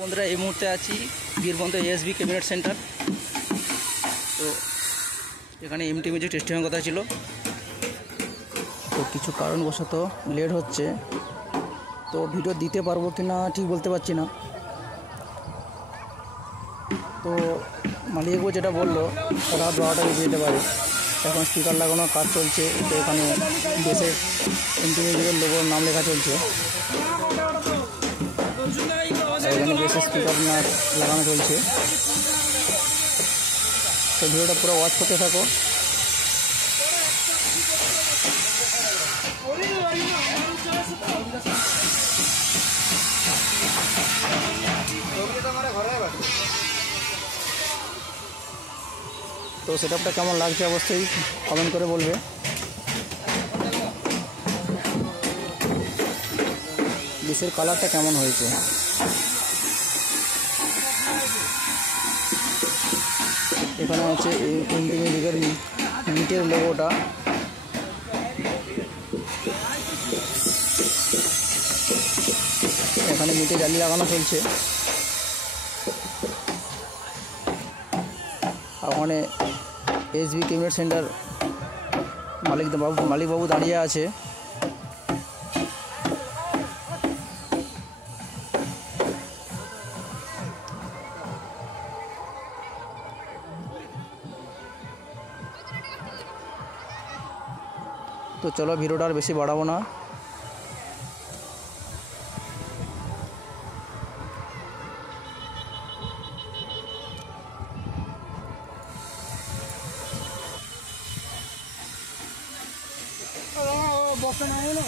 বন্ধুরা এই মুহূর্তে আছি বীরবন্ধু এএসবি ক্যাবিনেট সেন্টার। তো এখানে এমটি মিউজিক টেস্টিংয়ের কথা ছিল, তো কিছু কারণবশত লেট হচ্ছে, তো ভিডিও দিতে পারবো কি না ঠিক বলতে পারছি না। তো মালিকবাবু যেটা বললো রাত 12টা বেজে যেতে পারে। এখন স্পিকার লাগানোর কাজ চলছে, তো এখানে বেসে এমটি মিউজিকের লোগোর নাম লেখা চলছে। এখানে বেশি স্পিকার লাগানো চলছে, তো ভিডিওটা পুরো ওয়াচ করতে থাকো। তো সেটআপটা কেমন লাগছে অবশ্যই কমেন্ট করে বলবে। ডিসের কালারটা কেমন হয়েছে, এখানে আছে এমটি মিউজিকের মিটের লোগোটা। এখানে মিটে জালি লাগানো চলছে। ওখানে এসবি ক্যাবিনেট সেন্টার মালিকবাবু দাঁড়িয়ে আছে। তো চলো ভিডিওটা আর বেশি বাড়াবো না। বসে না